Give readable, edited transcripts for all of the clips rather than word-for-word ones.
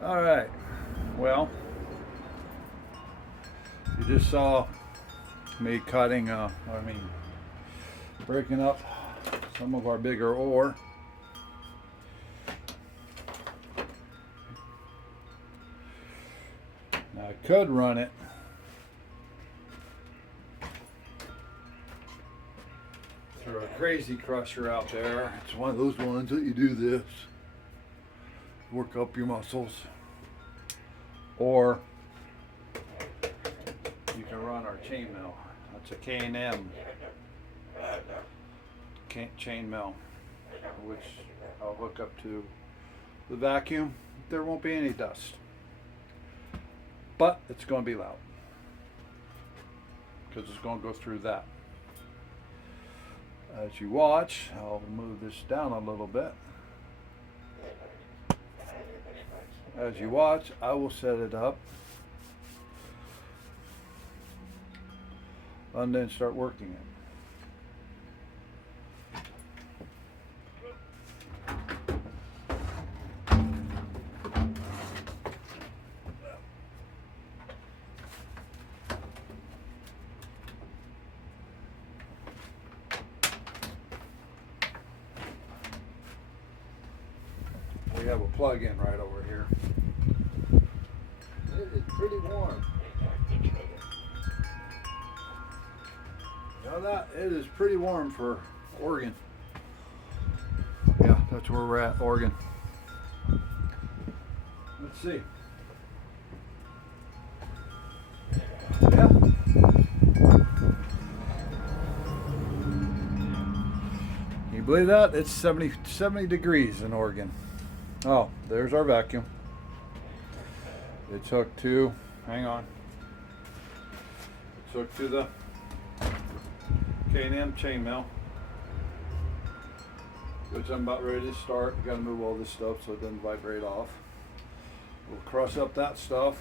All right. Well, you just saw me cutting, breaking up some of our bigger ore. Now I could run it through a crazy crusher out there. It's one of those ones that you do this, work up your muscles. Or you can run our chain mill. That's a K&M chain mill, which I'll hook up to the vacuum. There won't be any dust, but it's going to be loud because it's going to go through that. As you watch, I'll move this down a little bit. As you watch, I will set it up and then start working it. We have a plug-in right over here. It is pretty warm. Now that it is pretty warm for Oregon. Yeah, that's where we're at, Oregon. Let's see. Yeah. Can you believe that? It's 70 degrees in Oregon. Oh, there's our vacuum. It's hooked to, hang on. It's hooked to the K&M chain mill, which I'm about ready to start. You gotta move all this stuff so it doesn't vibrate off. We'll crush up that stuff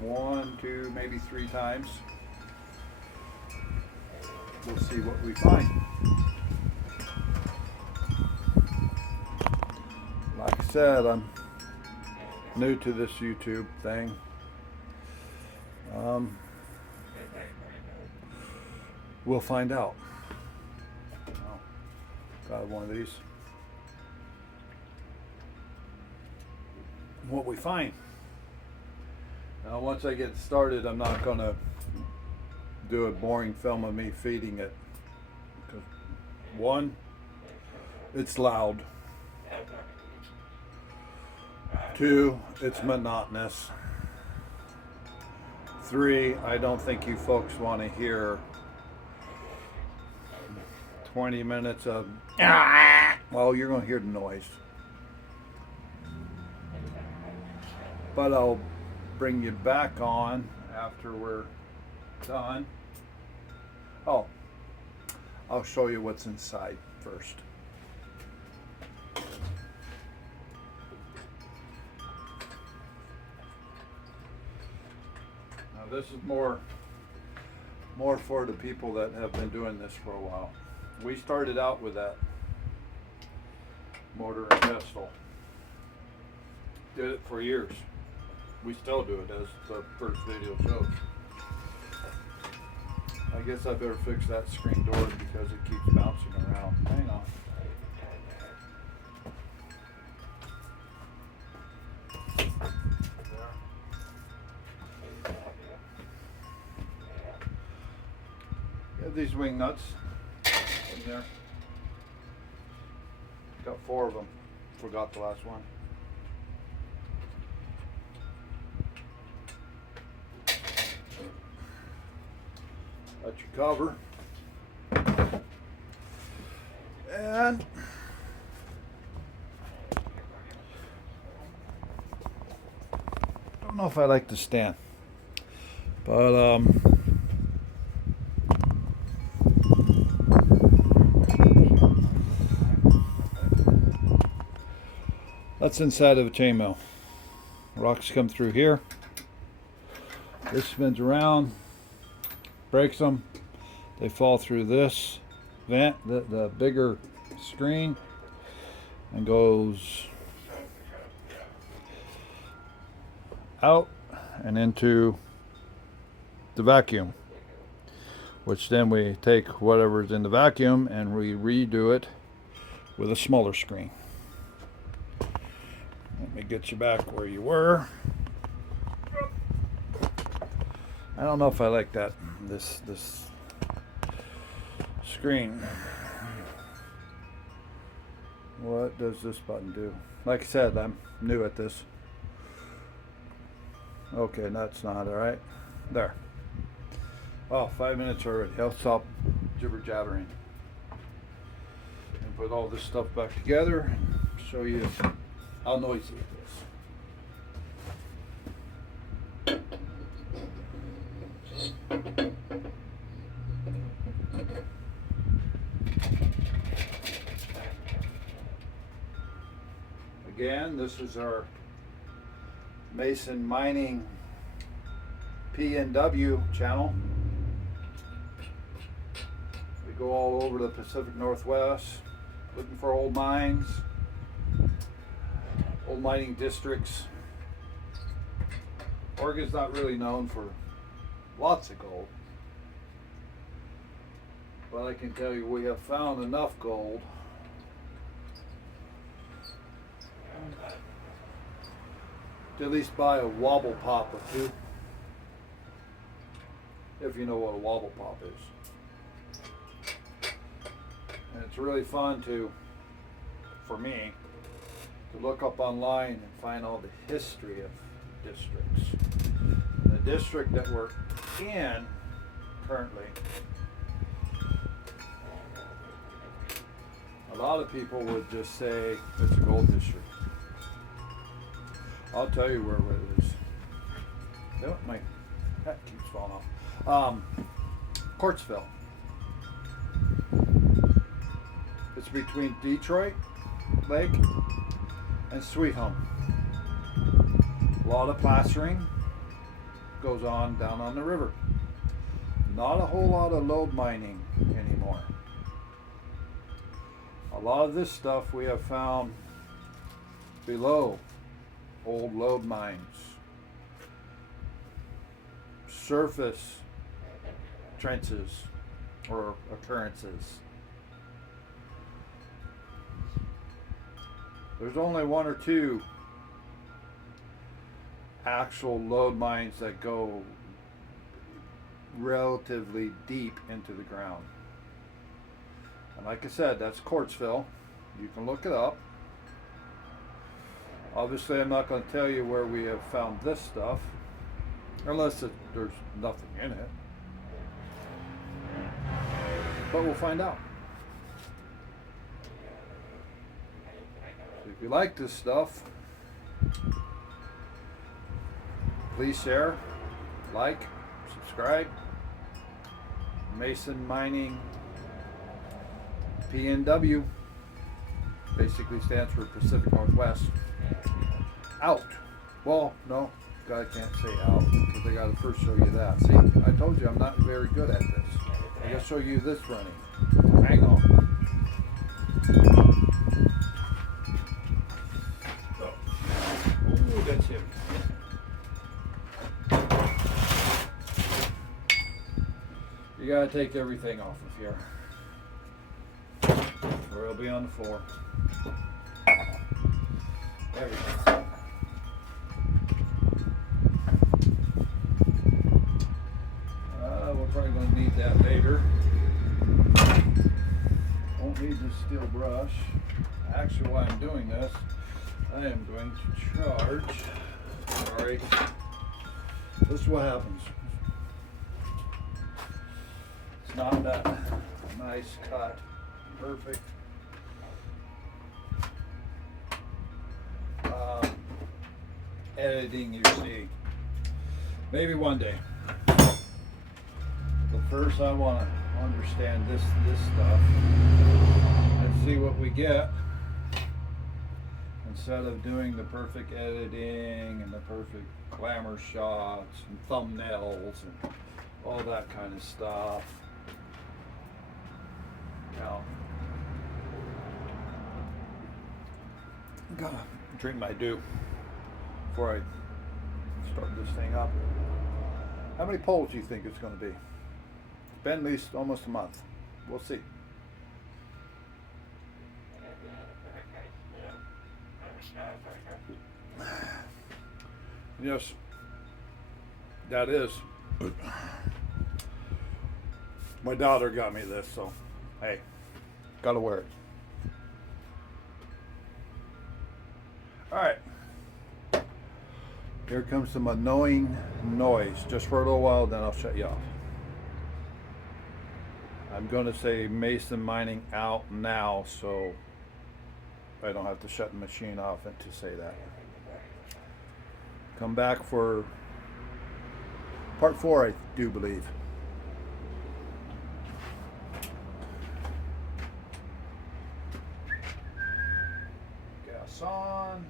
1, 2, maybe 3 times. We'll see what we find. Like I said, I'm new to this YouTube thing. We'll find out. Oh, got one of these. What we find. Now, once I get started, I'm not gonna do a boring film of me feeding it. Because one, it's loud. 2, it's monotonous. 3, I don't think you folks want to hear 20 minutes of, well, you're going to hear the noise. But I'll bring you back on after we're done. Oh, I'll show you what's inside first. This is more for the people that have been doing this for a while. We started out with that motor and pestle. Did it for years. We still do it, as the first video shows. I guess I better fix that screen door because it keeps bouncing around. Hang on. These wing nuts in there. Got 4 of them. Forgot the last one. That's your cover. And I don't know if I like to stand, but that's inside of a chainmail. Rocks come through here. This spins around, breaks them. They fall through this vent, the bigger screen, and goes out and into the vacuum, which then we take whatever's in the vacuum and we redo it with a smaller screen. Let me get you back where you were. I don't know if I like that this screen. What does this button do? Like I said, I'm new at this. Okay, that's not alright. There. Oh, 5 minutes already. I'll stop jibber jabbering and put all this stuff back together and show you how noisy it is. Again, this is our Mason Mining PNW channel. We go all over the Pacific Northwest looking for old mines, old mining districts. Oregon's not really known for lots of gold, but I can tell you we have found enough gold to at least buy a wobble pop or two, if you know what a wobble pop is. And it's really fun for me, to look up online and find all the history of districts. And the district that we're in currently, a lot of people would just say it's a gold district. I'll tell you where it is. No, my hat keeps falling off. Quartzville. It's between Detroit Lake and Sweet Home. A lot of plastering goes on down on the river. Not a whole lot of lode mining anymore. A lot of this stuff we have found below old lode mines, surface trenches or occurrences. There's only one or two actual lode mines that go relatively deep into the ground. And like I said, that's Quartzville. You can look it up. Obviously, I'm not going to tell you where we have found this stuff, unless there's nothing in it. But we'll find out. So if you like this stuff, please share, like, subscribe. Mason Mining PNW basically stands for Pacific Northwest. Out. Well, no, I can't say out because I got to first show you that. See, I told you I'm not very good at this. I got to show you this running. Hang on. Ooh, that's him. You got to take everything off of here, or it'll be on the floor. Everything. We're probably going to need that later. Won't need the steel brush. Actually, while I'm doing this, I am going to charge. Sorry. This is what happens. It's not that nice cut. Perfect. Editing, you see. Maybe one day. But first I want to understand this stuff and see what we get, instead of doing the perfect editing and the perfect glamour shots and thumbnails and all that kind of stuff. Now, I'm gonna drink my dew before I Start this thing up. How many poles do you think it's going to be? It's been at least almost a month. We'll see. Yes, that is. My daughter got me this, so hey, gotta wear it. All right. Here comes some annoying noise. Just for a little while, then I'll shut you off. I'm going to say Mason Mining out now, so I don't have to shut the machine off and to say that. Come back for part 4, I do believe. Gas on.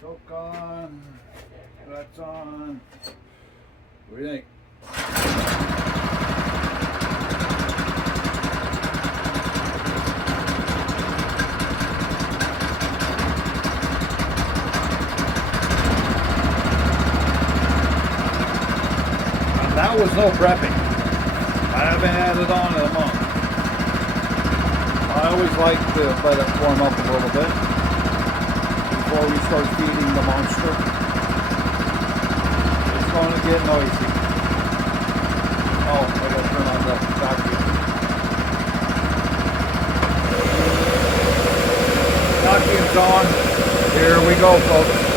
Choke on. That's on. What do you think? That was no prepping. I haven't had it on in a month. I always like to let it warm up a little bit before we start feeding the monster. It's going to get noisy. Oh, I gotta turn on the vacuum. Vacuum's on. Here we go, folks.